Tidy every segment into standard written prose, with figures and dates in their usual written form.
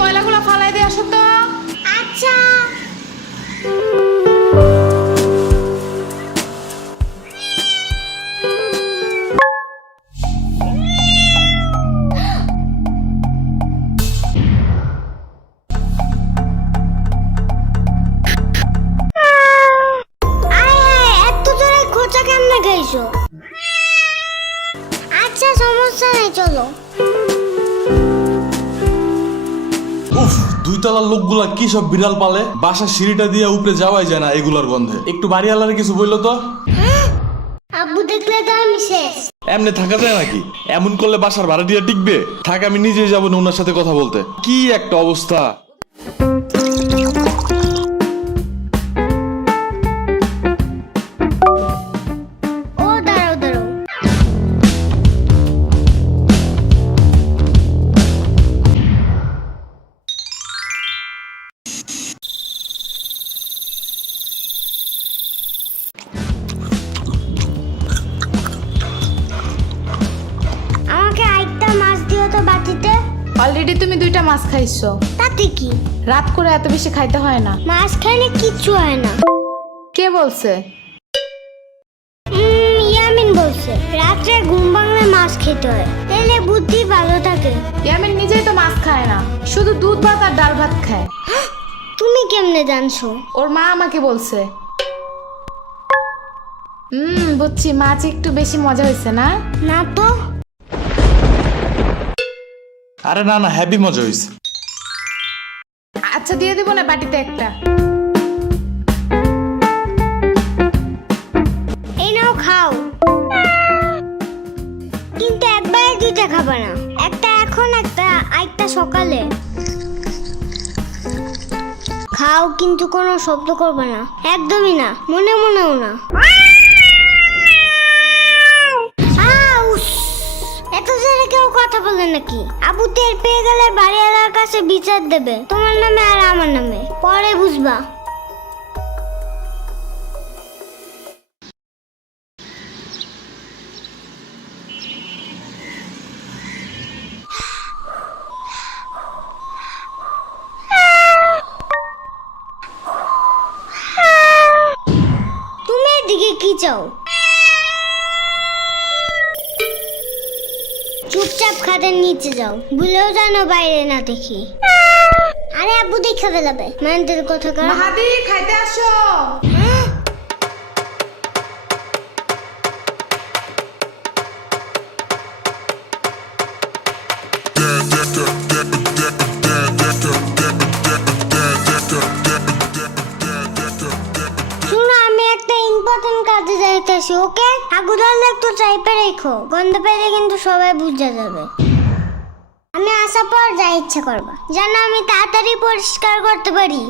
ময়লাগুলো ফালাই দিয়ে আসো তো। আচ্ছা। আচ্ছা সমস্যা নেই, চলো। উফ, দুই তলার লোকগুলা কি সব বিড়াল পালে, বাসার সিঁড়িটা দিয়ে উপরে যাওয়াই যায় না এগুলার গন্ধে। একটু বাড়িওয়ালার কিছু বললো তো। আব্বু দেখলে তো আমি শেষ। এমনি থাকা যায় নাকি? এমন করলে বাসার ভাড়া দিয়ে টিকবে? থাক, আমি নিজেই যাবো না ওনার সাথে কথা বলতে। কি একটা অবস্থা। ও দাঁড়াও দাঁড়াও। আমাকে আরেকটা মাছ দিও তো বাটিতে। অলরেডি তুমি 2টা মাছ খাইছো। তাতে কি? রাত করে এত বেশি খাইতে হয় না। মাছ খাইলে কিচ্ছু হয় না। কে বলছে? ইয়ামিন বলছে রাত্রে ঘুম ভাঙলে মাছ খেতে হয়, তাহলে বুদ্ধি ভালো থাকে। ইয়ামিন নিজেই তো মাছ খায় না, শুধু দুধ ভাত আর ডাল ভাত খায়। তুমি কেমনে জানছো? ওর মা আমাকে বলছে। বুঝছি, মাছ একটু বেশি মজা হয়েছে না? না তো। আরে না না, হ্যাপি মজা হয়েছে। আচ্ছা দিয়ে দিব না বাটিতে একটা। এই নাও খাও, কিন্তু একবারে 2টা খাবে না। একটা এখন, একটা সকালে। খাও, কিন্তু কোনো শব্দ করবে না, একদমই না, মনে মনেও না। এত জোরে কেউ কথা বলে নাকি? আবু টের পেয়ে গেলে বাড়িওয়ালার কাছে বিচার দেবে, তোমার নামে আর আমার নামে, পরে বুঝবা। তুমি এদিকে কি চাও? চুপচাপ খাটের নিচে যাও, ভুলেও জানো বাইরে না দেখি। আরে আব্বু দেখে ফেলাবে, মেন্টাল কথা কর। মাহাদি খাইতে আসো। শুনো, আমি একটা ইম্পর্টেন্ট কাজে যাইতেছি, ওকে? আগু ধরলে একটু চাইপে রেখো, গন্ধ পেলে কিন্তু সবাই বুঝে যাবে। আমি আসার পর যা ইচ্ছা করবা, যেন আমি তাড়াতাড়ি পরিষ্কার করতে পারি।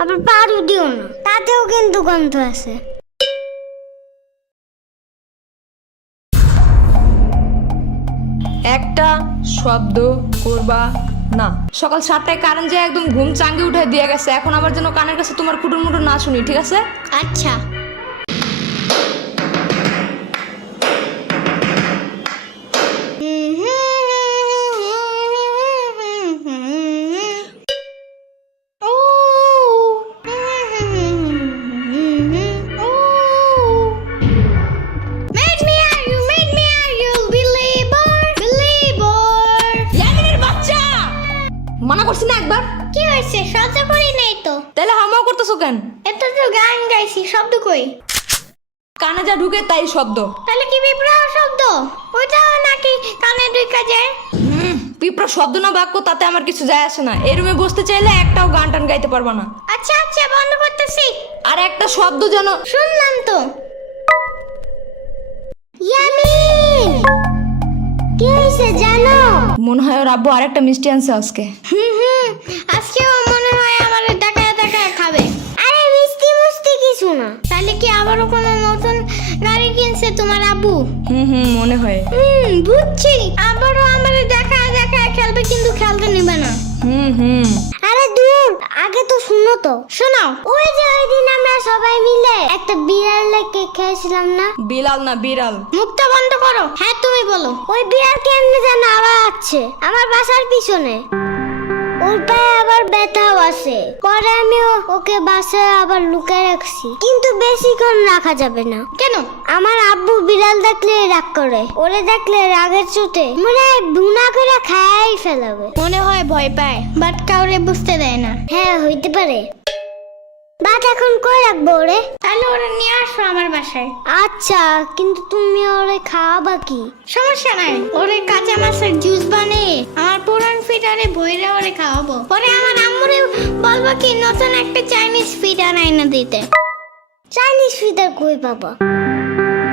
আবার পারু দিও না, তাতেও কিন্তু গন্ধ আছে। একটা শব্দ করবা না। সকাল 7টায় কারেন্ট যায় একদম ঘুম চাঙ্গে উঠে দিয়ে গেছে, এখন আবার যেন কানের কাছে তোমার কুটুর মুটুর না শুনি, ঠিক আছে? আচ্ছা। মানা করছি না একবার? কি হয়েছে? শব্দ করি নাই তো। তাহলে হামাও করতেছো কেন? এটা তো গান গাইছি, শব্দ কই? কানে যা ঢুকে তাই শব্দ। তাহলে কি বিপ্লব শব্দ? ওইটাও নাকি কানে ঢুকে যায়? পিঁপড়া শব্দ না বাক্য তাতে আমার কিছু যায় আসে না। এই রুমে বসতে চাইলে একটাও গান টান গাইতে পারবা না। আচ্ছা আচ্ছা, বন্ধ করতেছি। আর একটা শব্দ যেন। শুনলাম তো। ইয়ামিন, কি হয়েছে জানো? মনে হয় ওর আব্বু আরেকটা মিষ্টি আনছে আজকে। আজকেও মনে হয় আমার দেখায় দেখায় খাবে। আরে মিষ্টি মুষ্টি কিছু না। তাহলে কি আবারও কোনো নতুন গাড়ি কিনছে তোমার আব্বু? মনে হয়। বুঝছি, আবারও আমার দেখায় দেখায় খেলবে, কিন্তু খেলতে নেবে না। হুম। আরে দূর, আগে তো শুনো তো। শোনাও। ওই যে ওই দিন আমরা সবাই মিলে একটা বিড়ালের কেক খেয়েছিলাম না? বিলাল না বিড়াল। মুখটা বন্ধ করো। হ্যাঁ তুমি বলো। ওই বিড়াল কেমনে যেন আবার আছে আমার বাসার পিছনে। ওর পায়ে আবার ব্যথাও আছে। পরে আমি ওকে বাসায় আবার লুকিয়ে রাখছি, কিন্তু বেশিক্ষণ রাখা যাবে না। কেন? আমার আব্বু বিড়াল দেখলে রাগ করে। ওরে দেখলে রাগের চোটে মনে হয় বুনা করে খাই ফেলাবে। মনে হয় ভয় পায়, বাট কাউরে বুঝতে দেয় না। হ্যাঁ হইতে পারে। বাট এখন কই রাখবো ওরে? তাহলে ওরা নিয়ে আসো আমার বাসায়। আচ্ছা, কিন্তু তুমি ওরে খাওয়াবা কি? সমস্যা নাই, ওরে কাঁচা মাছের জুস বানিয়ে আমার পুরান ফিডারে বইরে ওরে খাওয়াবো। পরে আমার আম্মুরে বলবো কি নতুন একটা চাইনিজ ফিডার আইনা দিতে। চাইনিজ ফিডার কই পাবা?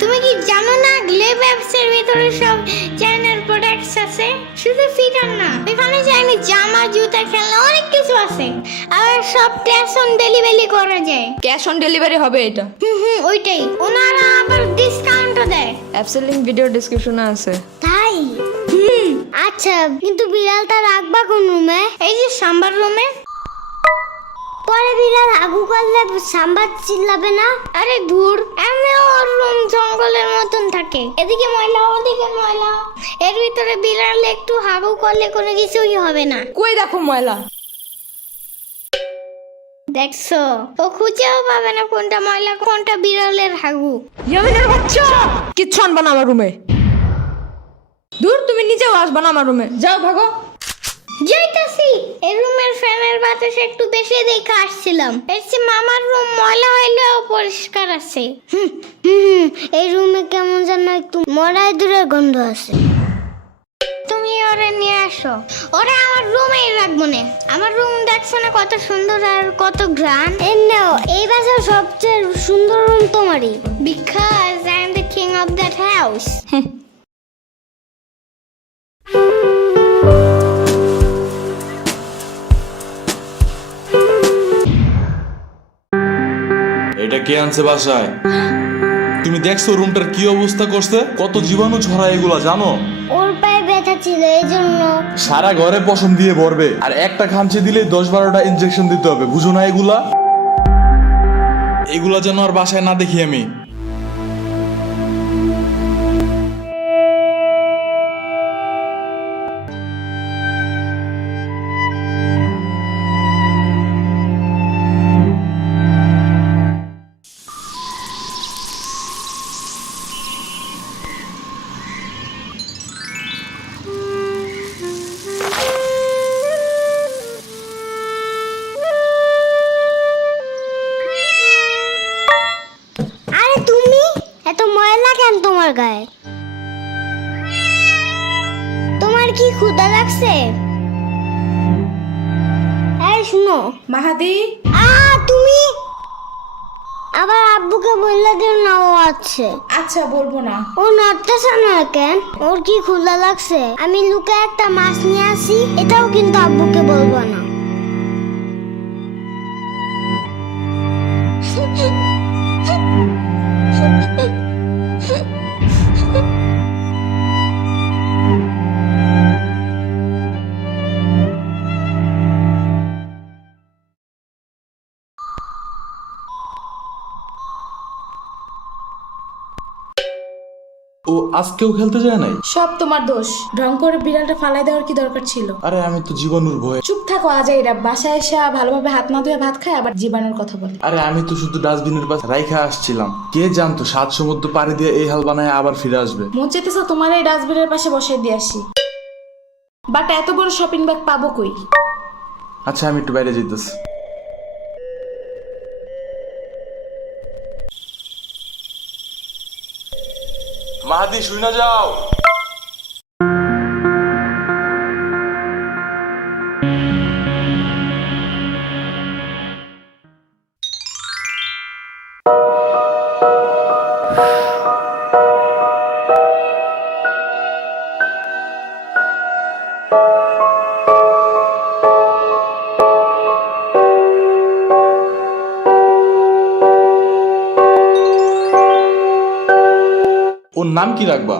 তুমি কি জানো না গ্লেব অ্যাপসের ভিতরে সব চাইনার প্রোডাক্টস আছে? শুধু ফিডার না, এখানে চাইনিজ জামা, জুতা, খেলনা অনেক কিছু আছে। আর সব ক্যাশ অন ডেলিভারি করা যায়। ক্যাশ অন ডেলিভারি হবে এটা। ওইটাই। ওনারা আবার ডিসকাউন্টও দেয়। অ্যাপসের লিংক ভিডিও ডেসক্রিপশনে আছে। তাই? আচ্ছা, কিন্তু বিড়ালটা রাখবা কোন রুমে? এই যে সাম্বার রুমে। পরে বিড়াল আগু করলে সাম্বার চিল্লাবে না? আরে ধুর, এমনি ওর রুম জঙ্গলের মতন থাকে, এদিকে ময়লা ওদিকে ময়লা। এর ভিতরে বিড়াল একটু হাগু করলে কোনো কিছুই হবে না। কই দেখো ময়লা। দেখছো, ও খুঁজেও পাবে না কোনটা ময়লা কোনটা বিড়ালের হাগু। ইয়ামিনের বাচ্চা, কিচ্ছু আনবা না আমার রুমে। দূর, তুমি নিজেও আসবা না আমার রুমে। যাও ভাগো। যাইতাছি। এই রুমের ফ্যানের বাতাস একটু বেশি দেখে আসছিলাম। এর চেয়ে মামার রুম ময়লা হইলেও পরিষ্কার আছে। এই রুমে কেমন যেন একটু মরাই দূরের গন্ধ আছে। তুমি ওরে নিয়ে আসো। ওরে আমার রুমেই রাখবো না। আমার রুম দেখছো না কত সুন্দর আর কত গ্রান। এমনিও এই বাসার সবচেয়ে সুন্দর রুম তোমারই। Because I am the king of that house. এটা কে আনছে বাসায়? তুমি দেখছো রুমটার কি অবস্থা করছে? কত জীবাণু ছড়ায় এগুলা জানো? ওর পায়ে ব্যথা ছিল এই জন্য। সারা ঘরে পশম দিয়ে ভরবে, আর একটা খামচি দিলে 10-12টা ইনজেকশন দিতে হবে। বুঝো না এগুলা? এগুলা যেন আর বাসায় না দেখি আমি। আরে তুমি এত ময়লা কেন তোমার গায়ে? তোমার কি ক্ষুধা লাগছে? এই শুনো মাহাদি, তুমি আবার আব্বুকে বললে দিও না ও আছে। আচ্ছা বলবো না। ও নড়তেছে না কেন? ওর কি ক্ষুধা লাগছে? আমি লুকে একটা মাছ নিয়ে আসি, এটাও কিন্তু আব্বুকে বলবো না। ও আজকেও খেলতে যায় নাই? সব তোমার দোষ। ঢং করে বিড়ালটা ফালাই দেওয়ার কি দরকার ছিল? আরে আমি তো জীবাণুর ভয়ে। চুপ থাকো আজাইরা, বাসায় এসে ভালোভাবে হাত না ধুয়ে ভাত খায় আবার জীবাণুর কথা বলে। আরে আমি তো শুধু ডাস্টবিনের পাশে রাইখা আসছিলাম। কে জানতো 7 সমুদ্র পাড়ি দিয়ে এই হাল বানায় আবার ফিরে আসবে। মন চাইতেছে তোমার এই ডাস্টবিনের পাশে বসাই দিয়ে আসি, বাট এত বড় শপিং ব্যাগ পাবো কই? আচ্ছা আমি একটু বাইরে যেতেছি। মাহাদি শুই না যাও। ওর নাম কি রাখবা?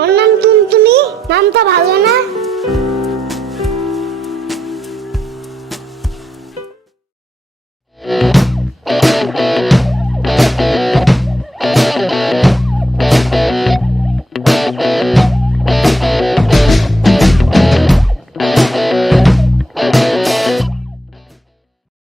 ওর নাম টুনটুনি। নামটা ভালো না?